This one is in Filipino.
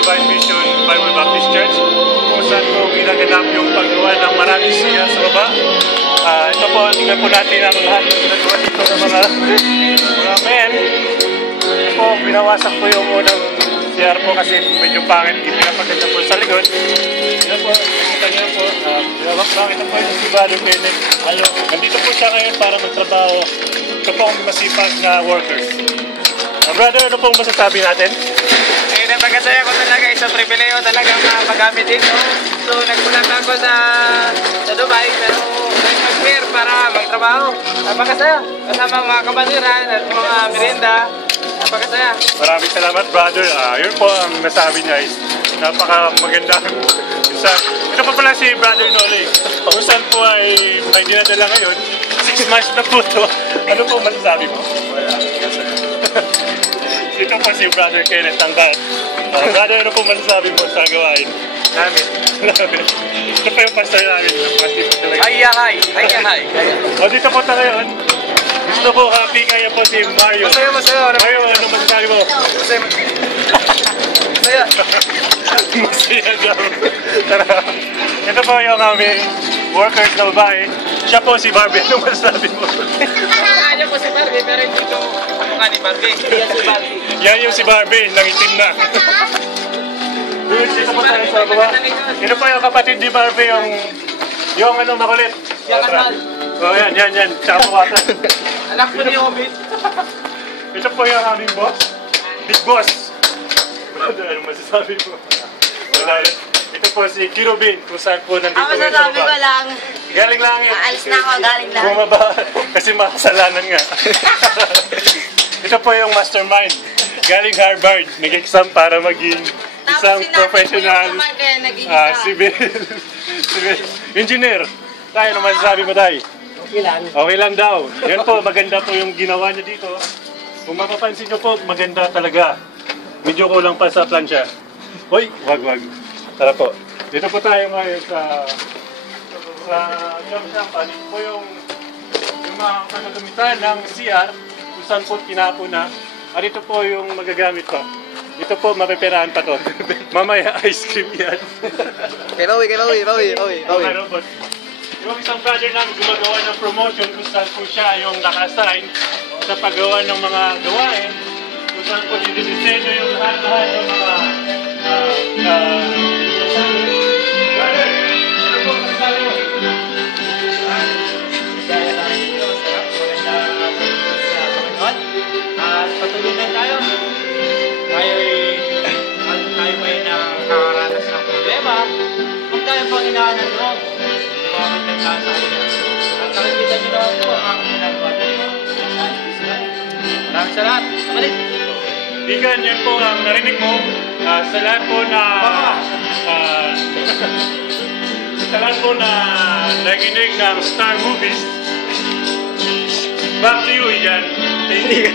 Divine Mission Bible Baptist Church kung saan po ginaganap yung paggawa ng maraming siya sa baba. Ito po, tingnan po natin ang lahat ng ginagawa dito ng mga men. Ito po, binawasak po yung unang CR po kasi medyo pangit, pinapaganda po sa likod. Ito po, nakita niyo po, binawakbang ito po yung si Brother Kenneth. Nandito po siya ngayon para magtrabaho. Ito po ang masipag na workers. Brother, ano pong masasabi natin? Napagkasaya ko talaga, isang pribileyo talaga magamit dito. So, nagpulang ako sa Dubai, pero nag-prepare para magtrabaho. Napakasaya. Kasama ang mga kabatiran at mga merienda. Napakasaya. Maraming salamat, brother. Yun po ang nasabi niya is napaka-maganda. Ito pa pala si Brother Noli. Kung saan po ay may dinadala ngayon, 6 months na po ito. Ano po masasabi mo? Wala. Ito po si Brother Kenneth Tangkat. Brother, ano po masasabi mo sa gawain namin? Ito po yung pastor namin. Hayahay! Hayahay! O dito po tayo ngayon. Gusto po happy kaya po si Mario. Masaya, masaya. Mario, ano masasabi mo? Masaya. Masaya. Masaya daw. Tara. Ito po yung aming workers na babae. Siya po si Barbie. Ano masasabi mo? Kaya po si Barbie, pero hindi ko mukha ni Barbie. Yan si Barbie. Yan yung si Barbie, nangitim na. Dito po tayo sa baba. Ito po yung kapatid ni Barbie, yung ano makulit. Yung kanal. Oh, yan. Tsaka po ata. Anak mo ni Obit. Ito po yung aming boss. Big boss. Ano masasabi mo? Wala. Ito po si Kirubin, kung saan po nandito Ang masasabi ko lang, galing lang yan. aalis na ako, galing lang. Bumaba, kasi makasalanan nga. Ito po yung mastermind. Galing Harvard, nag-exam para maging isang professional civil engineer. Tayo, ano masasabi mo tayo? Okay lang. Okay lang daw. Yan po, maganda po yung ginawa niya dito. Kung mapapansin nyo po, maganda talaga. Medyo kulang pa sa plansya. Hoy, wag. Tara po. Dito po tayo ngayon sa job shop. Dito po yung mga kagamitan ng CR kung saan po tinapo na. At ito po yung magagamit pa. Ito po, mapeperahan pa to. Mamaya, ice cream yan. Kailawi. Okay, robot. Yung isang brother namin gumagawa ng promotion kung saan po siya yung naka-assign sa paggawa ng mga gawain. Kung saan po dinidisenyo yung lahat-lahat ng mga brother, ano po masasabi mo? Kaya lang ito, sarap. Maganda sa Panginoon. At patuloy na tayo. Tayo ay nakakaranas ng problema. Kung tayo pang hinaan ng Diyos, lumamit ng tayo sa Kanya. At nakikita niyo naman po ang ginagawa niyo. Maraming salamat. Balik! Bigan, yan po ang narinig mo sa lahat po na sa lahat po na naginig ng Star Movies. Back to you, Ian. Thank you.